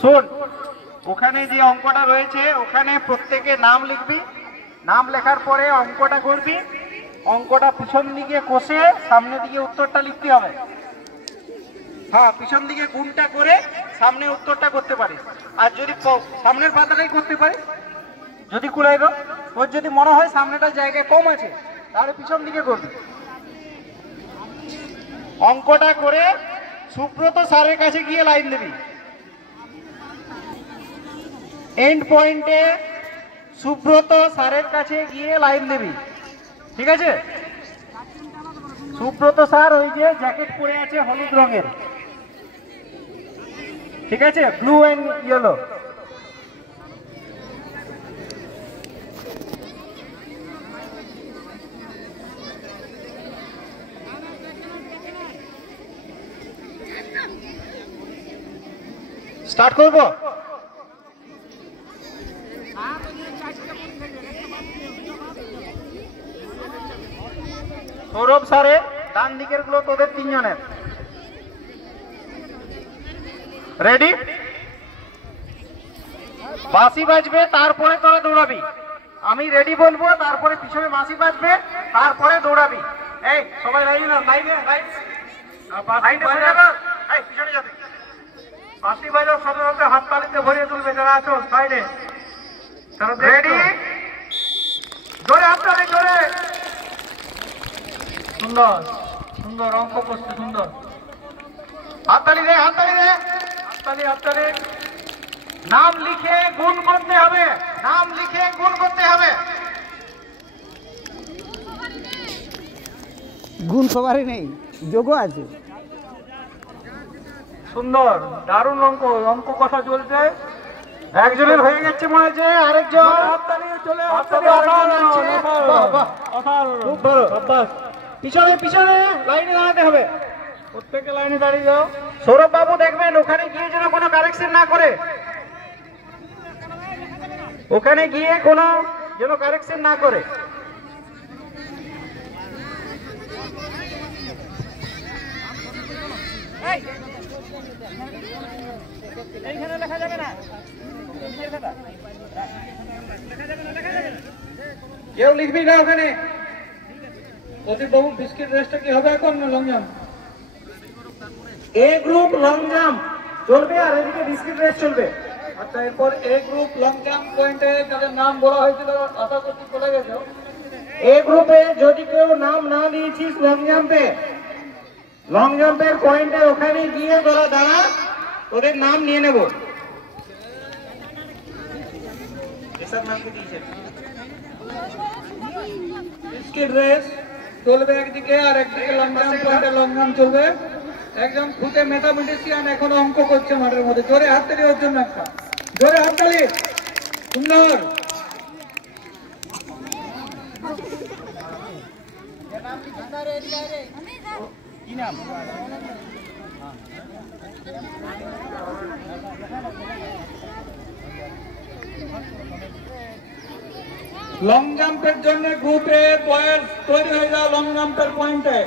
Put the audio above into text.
শোন, ওখানে যে অঙ্কটা রয়েছে ওখানে প্রত্যেকে নাম লিখবি, নাম লেখার পরে অঙ্কটা করবি, অঙ্কটা পিছন দিকে কষে সামনে দিকে উত্তরটা লিখতে হবে। হ্যাঁ, পিছন দিকে গুণটা করে সামনে উত্তরটা করতে পারিস। আর যদি সামনের পাতাটাই করতে পারিস, যদি কুড়াই গো, ওর যদি মনে হয় সামনেটা জায়গায় কম আছে তাহলে পিছন দিকে করবি। অঙ্কটা করে সুব্রত স্যারের কাছে গিয়ে লাইন দিবি। এন্ড পয়েন্টে সুব্রত স্যারের কাছে গিয়ে লাইন দিবি, ঠিক আছে? সুব্রত স্যার ওই যে জ্যাকেট পরে আছে হলুদ রঙের, ঠিক আছে, ব্লু এন্ড ইয়েলো। স্টার্ট করব। সৌরভ স্যারের ডান দিকের গুলো তোদের তিনজনের রেডি। বাঁশি বাজবে, তারপরে তোরা দৌড়াবি। আমি রেডি বলবো, তারপরে পিছনে বাঁশি বাজবে, তারপরে দৌড়াবি। এই সবাই লাইনে লাইনে পিছনে যাবে। বাঁশি বাজার সাথে সাথে হাততালিতে ভরিয়ে তুলবে যারা আছো সাইডে। রেডি, জোরে হাততালি, জোরে। সুন্দর সুন্দর অঙ্ক করছে, সুন্দর। হাততালি দে, হাততালি দে, হাততালি, হাততালি। নাম লিখে গুণ করতে হবে, নাম লিখে গুণ করতে হবে। গুণ সবারই নেই, যোগও আছে। সুন্দর, দারুণ অঙ্ক, অঙ্ক কষা চলছে। একজনের হয়ে গেছে মনে হচ্ছে, আরেকজন পিছনে পিছনে লাইনে দাঁড়াতে হবে, প্রত্যেকে লাইনে দাঁড়িয়ে যাও। সৌরভ বাবু দেখবেন ওখানে গিয়ে যেন কোনো কারেকশন না করে, ওখানে গিয়ে কোনো যেন কারেকশন না করে। এইখানে লেখা যাবে না, কেউ লিখবি না ওখানে। প্রদীপ বাবু, বিস্কিট রেসটা কি হবে এখন না লং জাম্প? এ গ্রুপ লং জাম্প চলবে আর এদিকে বিস্কিট রেস চলবে। আচ্ছা, এরপর এ গ্রুপ লং জাম্প পয়েন্টে যাদের নাম বলা হয়েছিল আশা করছি চলে গেছে। এ গ্রুপে যদি কেউ নাম না দিয়েছিস লং জাম্পে, লং জাম্পের পয়েন্টে ওখানে গিয়ে তোরা দাঁড়া, তোদের নাম নিয়ে নেব। বিস্কিট রেস চলবে একদিকে, আর একদিকে লং জাম্প পয়েন্টে লং জাম্প চলবে। একদম খুঁটে ম্যাথামেটিশিয়ান এখনো অঙ্ক করছে মাঠের মধ্যে। জোরে হাততালি ওর জন্য, একটা জোরে হাততালি। সুন্দর। কি নাম? লং জাম্পের জন্য গ্রুপে বয়স তৈরি হয়ে যাও লং জাম্পের পয়েন্টে।